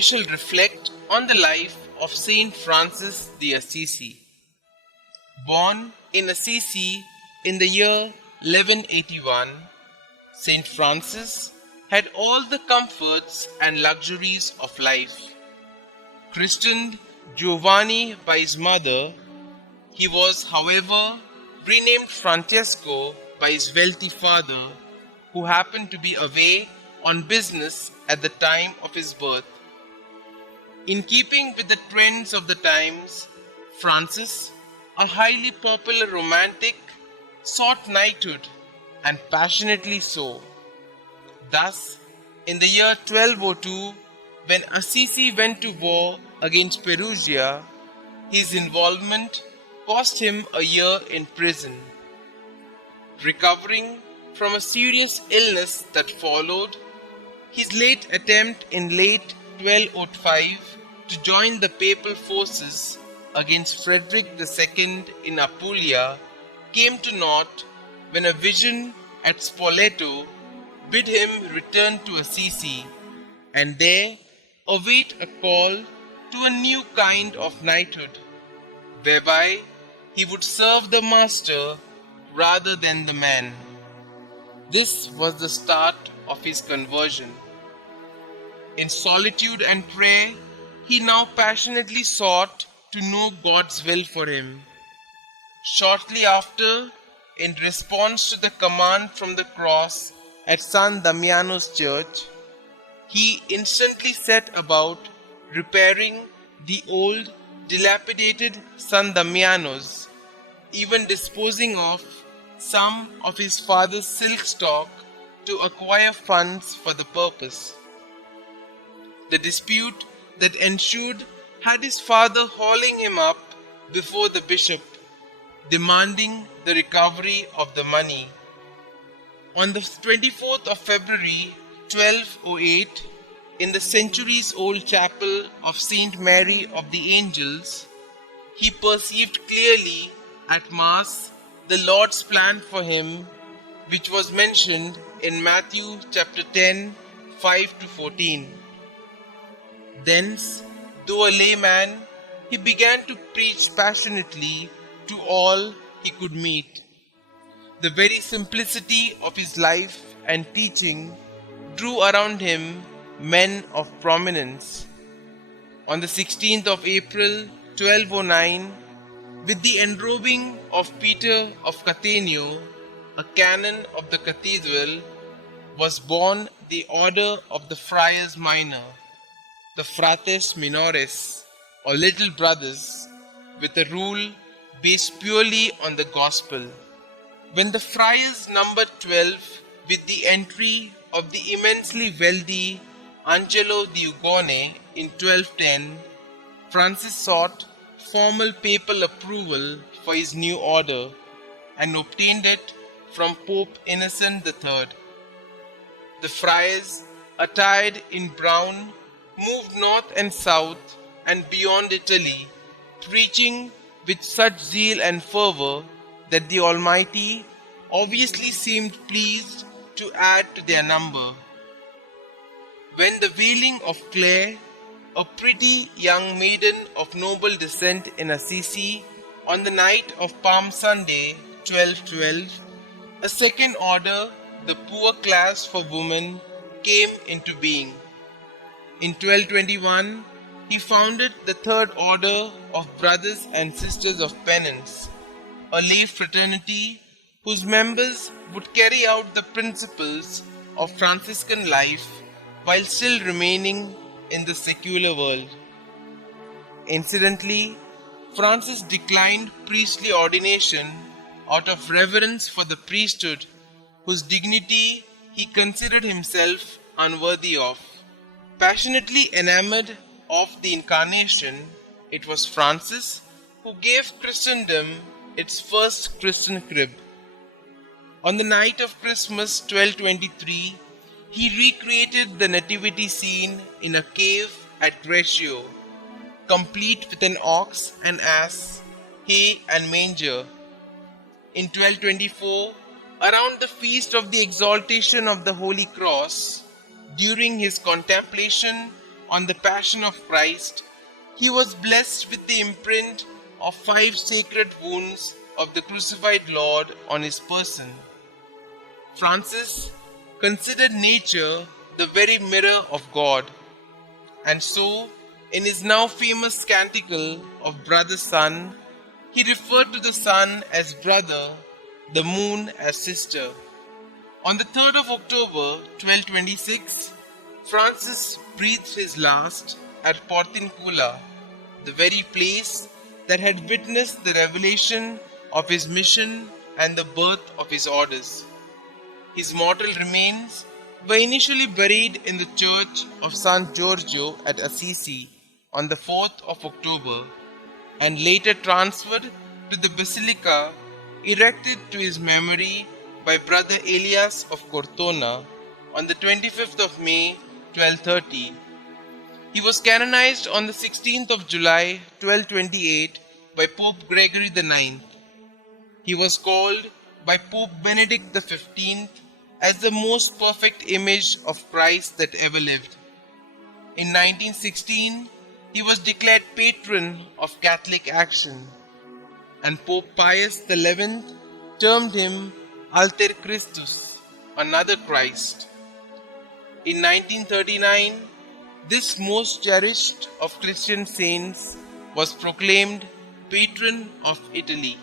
we shall reflect on the life of St Francis of Assisi. Born in Assisi in the year 1181, St Francis had all the comforts and luxuries of life. Christened Giovanni by his mother, he was, however, renamed Francesco by his wealthy father, who happened to be away on business at the time of his birth. In keeping with the trends of the times, Francis, a highly popular romantic, sought knighthood, and passionately so. Thus, in the year 1202, when Assisi went to war against Perugia, his involvement cost him a year in prison. Recovering from a serious illness that followed, his late attempt in late 1205 to join the papal forces against Frederick II in Apulia came to naught when a vision at Spoleto bid him return to Assisi and there await a call to a new kind of knighthood, whereby he would serve the master rather than the man. This was the start of his conversion. In solitude and prayer, he now passionately sought to know God's will for him. Shortly after, in response to the command from the cross at San Damiano's church, he instantly set about repairing the old, dilapidated San Damiano's, even disposing of some of his father's silk stock to acquire funds for the purpose. The dispute that ensued had his father hauling him up before the bishop, demanding the recovery of the money. On the 24th of February 1208, in the centuries-old chapel of St. Mary of the Angels, he perceived clearly at Mass the Lord's plan for him, which was mentioned in Matthew chapter 10, 5-14. Thence, though a layman, he began to preach passionately to all he could meet. The very simplicity of his life and teaching drew around him men of prominence. On the 16th of April 1209, with the enrobing of Peter of Catania, a canon of the cathedral, was born the order of the Friars Minor, the Frates Minores, or Little Brothers, with a rule based purely on the Gospel. When the friars numbered 12, with the entry of the immensely wealthy Angelo di Ugone in 1210, Francis sought formal papal approval for his new order and obtained it from Pope Innocent III. The friars, attired in brown, moved north and south and beyond Italy, preaching with such zeal and fervor that the Almighty obviously seemed pleased to add to their number. When the veiling of Clare, a pretty young maiden of noble descent in Assisi, on the night of Palm Sunday 1212, a second order, the poor class for women, came into being. In 1221, he founded the Third Order of Brothers and Sisters of Penance, a lay fraternity whose members would carry out the principles of Franciscan life while still remaining in the secular world. Incidentally, Francis declined priestly ordination out of reverence for the priesthood, whose dignity he considered himself unworthy of. Passionately enamored of the Incarnation, it was Francis who gave Christendom its first Christian crib. On the night of Christmas 1223, he recreated the nativity scene in a cave at Reggio, complete with an ox and ass, hay and manger. In 1224, around the feast of the exaltation of the Holy Cross, during his contemplation on the Passion of Christ, he was blessed with the imprint of 5 sacred wounds of the crucified Lord on his person. Francis considered nature the very mirror of God, and so, in his now famous canticle of Brother Sun, he referred to the sun as brother, the moon as sister. On the 3rd of October 1226, Francis breathed his last at Portiuncula, the very place that had witnessed the revelation of his mission and the birth of his orders. His mortal remains were initially buried in the church of San Giorgio at Assisi on the 4th of October and later transferred to the basilica erected to his memory by Brother Elias of Cortona on the 25th of May 1230. He was canonized on the 16th of July 1228 by Pope Gregory IX. He was called by Pope Benedict XV as the most perfect image of Christ that ever lived. In 1916, he was declared patron of Catholic action, and Pope Pius XI termed him Alter Christus, another Christ. In 1939, this most cherished of Christian saints was proclaimed patron of Italy.